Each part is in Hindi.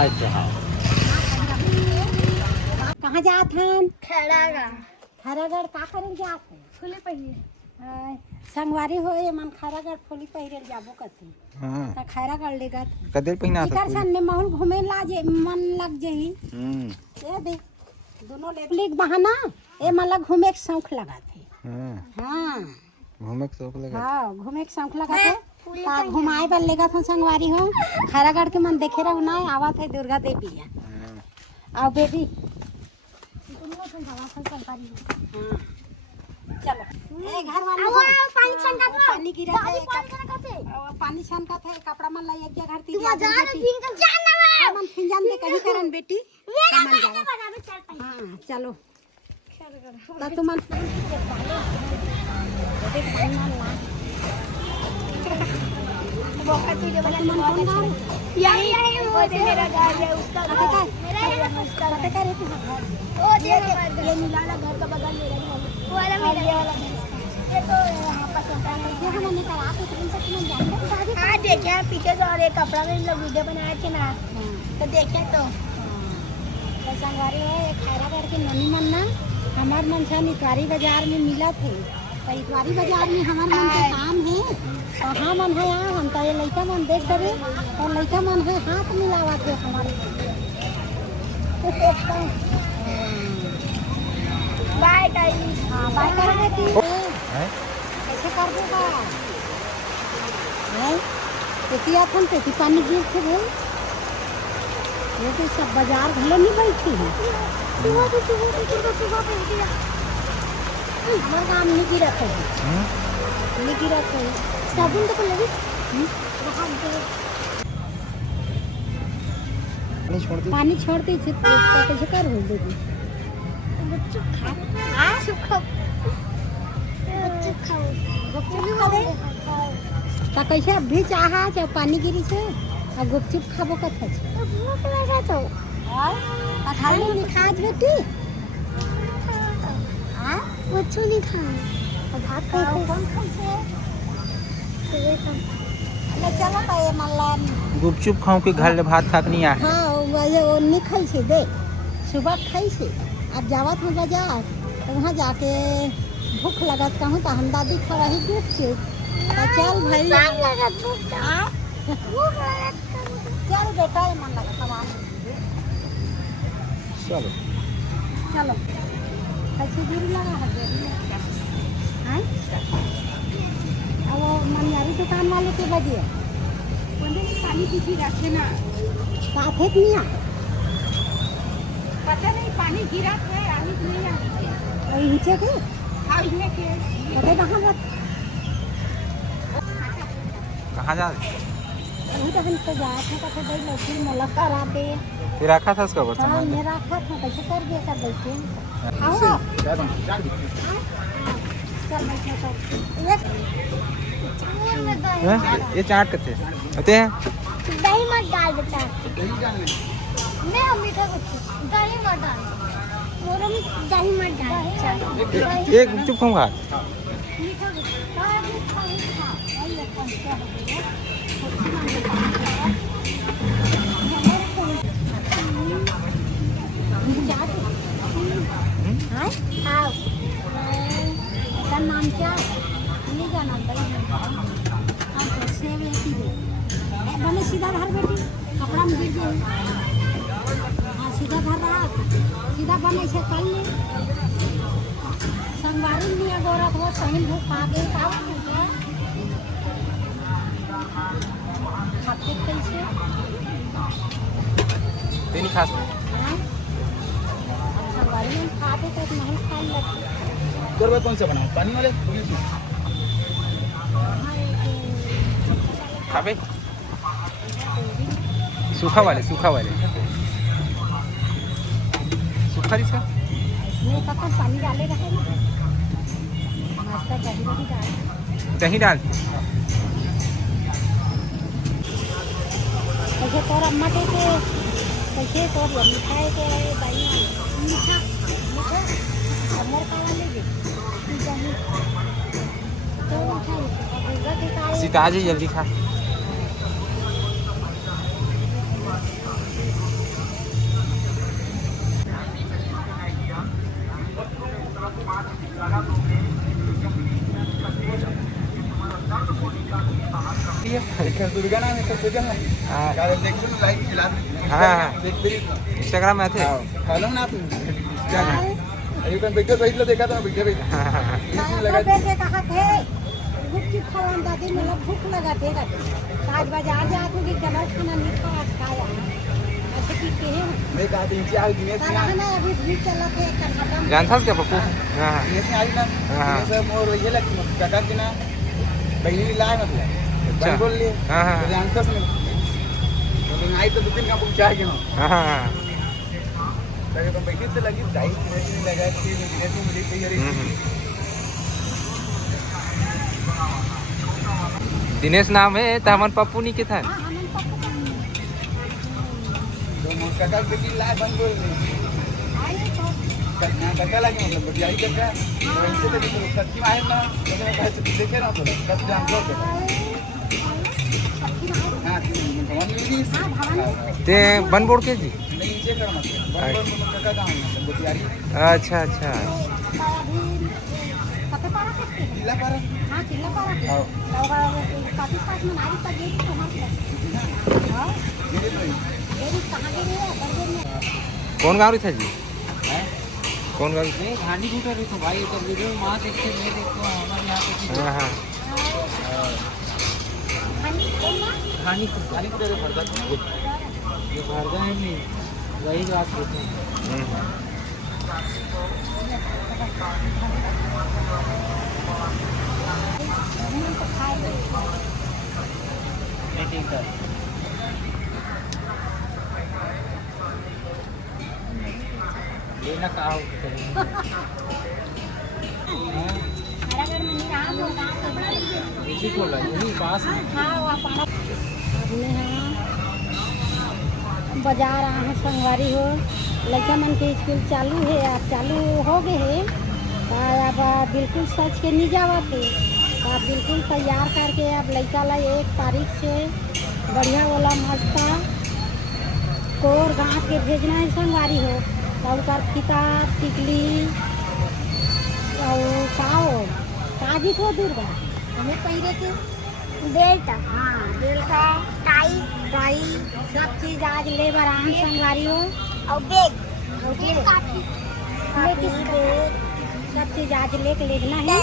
अच्छा हाँ कहाँ जात हन? खैरागढ़ का करें जात हन? फूले पहिए संगवारी हो ये मन खैरागढ़ फूली पहिरे जाबो कथे हाँ त खैरागढ़ लेगत कदेर पहिना इकर सन ने महल घूमे ला जे मन लग जही ये दे दोनों लेक बहाना ए मला घूमे के शौक लगा थे हाँ घूमे के शौक लगा हाँ घूमे के शौक लगा थे ता घुमाए बर लेगत हन संगवारी हो खैरागढ़ के मन देखे रहू ना आवत है दुर्गा देवी है आओ बेटी चलो ए घर वाले पानी गिरा है पानी छनका थे कपड़ा मन ला एक जगह ती दिया मन फिंजान दे कहीं करन बेटी मन जावा हां चलो ता तुम यही वो मेरा घर है उसका मेरा है उसका पता करे तू घर ओ ये मिलाना घर का बगल मेरा ही वाला मेरा ये तो यहां पर होता है ये हमने करा के तुम सब में जानते हां देखे पीछे से और एक कपड़ा में लोग वीडियो बनाए थे ना तो देखे तो संगवारी है खैरागढ़ के ननी मन ना हमार मन से इतवारी बाजार में मिला थे तो इतवारी बाजार में हमार मन के काम है कहाँ मन है यहाँ हम तो ये लड़का मन देख करे और लड़का मन है हाथ मिलावा थे हमारे बाय गाइस हाँ बाय कर बेटी कैसे कर दूँगा नहीं पेटी आथन पेटी पानी गिर थे भाई ये तो सब बाजार घले नहीं बैठी है हमारे काम नहीं गिरा थे नहीं गिरा थे साबुन तो लगी पानी छोड़ती थी कैसे कर हो देगी बच्चों खा ता कैसे अभी चाहा चाहे पानी गिरी से और गुपचुप खाबो कथा छे भूख लगा तो और खाली नहीं खाज बेटी हां बच्चों नहीं खाए भात खाओ कौन खाए ले चलो तो ये मल्लान गुपचुप खाऊं के घर ले भात खाक नहीं आ हां वो नहीं खाई छे दे सुबह खाई छे अब जावत में बाजार तो वहां जाके भूख लगत कहूं तो हम दादी खवाही गुपचुप तो चल भाई लगा भूख लगा चल बेटा ये मन लगा खवा चलो चलो कैसे दूर लगा है हैं वो मनियारी दुकान वाले के बजे पानी किसी रखे ना साथे नहीं आ पता नहीं पानी गिरा है आनी नहीं आनी और नीचे के हाँ इसमें के पता कहाँ रख कहाँ जा अभी तो हम तो जाए थे तो भाई लौकी मला करा दे ते रखा था उसका बर्तन हाँ मेरा रखा था कैसे कर दिया कर बैठे आओ चल बैठे तो ये चाट करते होते हैं दही मत डाल बेटा मैं मीठा कुछ दही मत डाल मोरो में दही मत डाल एक गुपचुप खाऊंगा मीठा कुछ नाम क्या नहीं जाना बने सीधा घर बेटी कपड़ा में गिर गए हाँ सीधा घर रहा सीधा बने से कल ले संगवारी नहीं गोरा हो सही भूख खा गए खाते कैसे ते नहीं खास संगवारी में खाते तो नहीं खाने लगते कोरबा कौन सा बनाऊं पानी वाले खाबे सूखा वाले सूखा इसका नहीं पता पानी डालेगा है ना नाश्ता दही डाल कैसे तोर अम्मा के कैसे तोर मिठाई के दही मीठा अमर का वाले दे सीता जी जल्दी खा दुर्गा नाम है तो हाँ इंस्टाग्राम में थे मैं बेटे कहा थे गुपचुप खावन दादी मतलब भूख लगा थे आज बाजार जाते कि गलत खाना नहीं खाया ऐसे की कहे मैं कहा दिन से आज दिनेश ना अभी भी चला थे कलकत्ता जानता है क्या पप्पू हां दिनेश ने आई ना सब और ये लग काका की ना बहनी लाए मतलब अच्छा बोल लिए हां हां जानता नहीं तो आई तो 2-3 का पहुंचा के हां हां लगे तो बैठी तो लगी ढाई मिनट नहीं लगा कि मुझे कही दिनेश नाम है तो हमन पप्पू नहीं के था तो काका बेटी लाए बंद बोल काका लगे मतलब बेटी आई काका तो इनसे तो सच्ची माहिर ना मैंने कहा से देखे ना तो कब जान लो हां भवन मिली ते बन बोर्ड के जी नीचे करना काका गांव में बेटी आ रही अच्छा अच्छा किला पर हां किला पर हां काफी पास में नारी का गेट तो हां मेरे तो कहां गए है कौन गाँव था जी हैं कौन गाँव ये घानी घूटा रही तो भाई तो वीडियो में मां देखते मैं देखता हूं हमारे यहां पे हां हां घानी घूटा रे भरदा ये भरदा है नहीं वही बात होती है ठीक है लेना कहा इसी को यही पास बाजार आए हैं संगवारी हो लड़का मन के स्कूल चालू है अब चालू हो गए है अब बिल्कुल सच के नहीं जावा थे आप बिल्कुल तैयार करके अब लड़का ला 1 तारीख से बढ़िया वाला मस्ता कोर गाँव के भेजना है संगवारी हो और फीता टिकली और काजी को दुर्गा हमें पहले के बेल्ट हाँ बेल्ट टाई सब चीज आज ले बरान संगवारी हो और बैग सब चीज आज लेके लेना है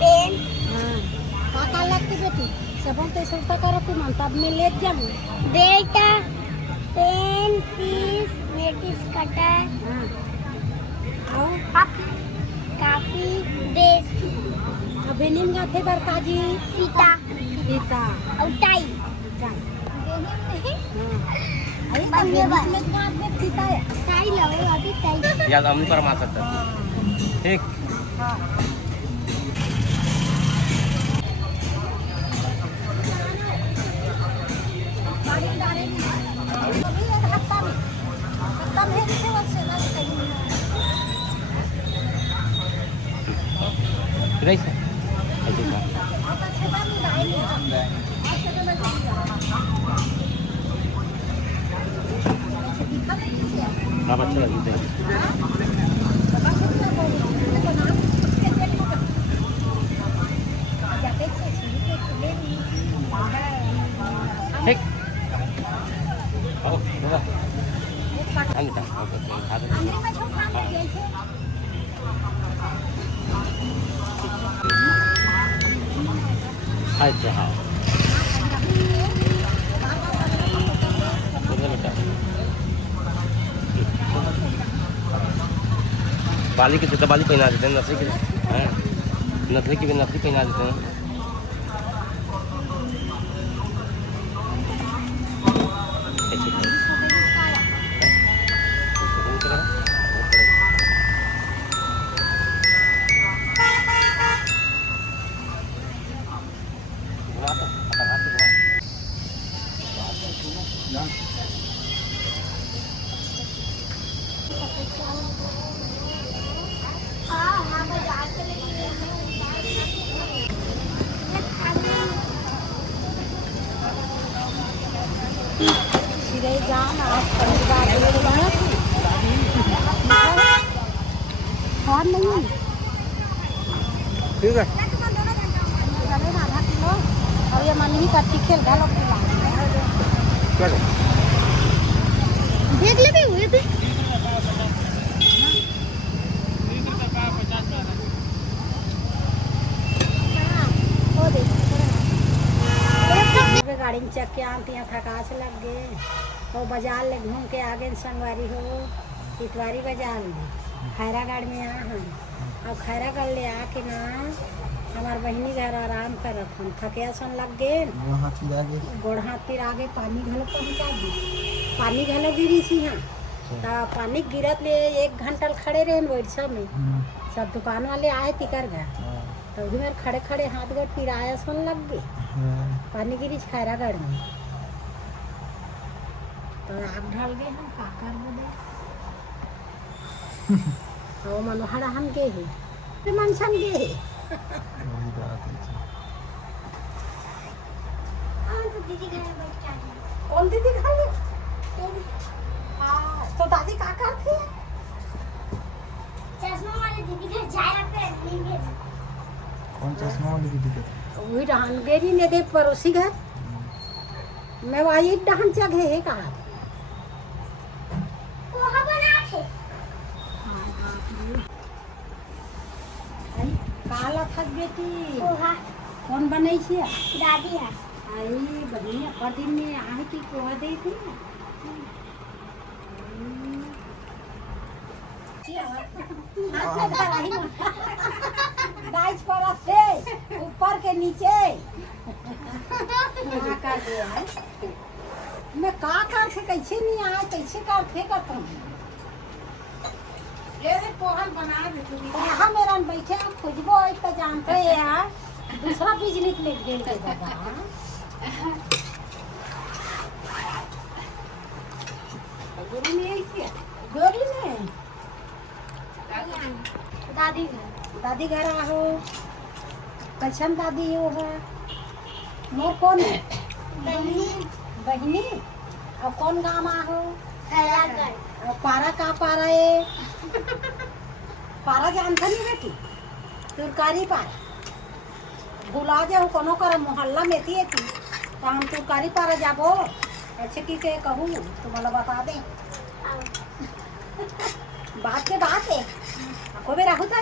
पेन हाँ का लगती बेटी सबन तो सुनता करो तुम तब मैं ले जाऊँ बेटा पेन फीस मेटिस कटर और काफी बेग अबे निम गाथे बर काजी फीता और टाई अरे बंदे में फीता टाई लगे अभी टाई याद अमली पर मार सकता ठीक हाँ Right sir. आप अच्छा लगता है ठीक आओ बाबा अंदर अच्छा हाँ बाली की जूता बाली पहना देते हैं नसली की नसली की भी नसली पहना देते हैं हम नहीं ठीक है आधा किलो और ये मनी का चिकेन घालो चलो देख ले भी हुए थे गाड़ी में चक के आती हैं थका से लग गए और बाजार ले घूम के आगे संगवारी हो इतवारी बाजार में खैरागढ़ में आ हम और खैरागढ़ ले आके ना हमार बहनी घर आराम करत हम थके सन लग गए गोड़ हाथ फिर आगे पानी घलो पहुँचा दी पानी घलो गिरी सी हाँ तो पानी गिरत ले 1 घंटा खड़े रहे वैसा में सब दुकान वाले आए तिकर घर तो उधर खड़े खड़े हाथ गड़ फिर आया सन लग गए पानी गिरी खैरागढ़ में तो आग ढल गए हम का कर बोले और मनोहरा हम गए है मनसन गए है कौन दीदी घर में तो दादी का करती है चश्मा वाले दीदी घर जाए पे कौन चश्मा वाली दीदी वही डहान गेरी ने दे पड़ोसी घर मैं वही डहान जगह है कहा पोहा बना थे काला थक बेटी पोहा कौन बनै छी दादी है आई बढ़िया बड़ी में आए की कोहा दे थी हाथ में धरा ही दाइस पर से ऊपर के नीचे कर दिया मैं का कर थे कैसे नहीं आया कैसे कर थे करता ये पोहन बना दे यहाँ मेरा बैठे खुजबो तो जानते हैं यार दूसरा बिजली के ले गए दादा गोरी में ऐसी गोरी में दादी घर आहो कलशन दादी हो है मोर कौन है बहनी और कौन गाँव आहो और पारा का पारा है पारा जानता नहीं बेटी तुरकारी पारा बुला जाओ कोनो कर मोहल्ला में थी तो हम तुरकारी पारा जाबो अच्छे की के कहूँ तुम्हारा बता दें बात के बात है को भी राहु था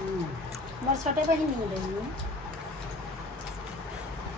मोर छोटे बहन नहीं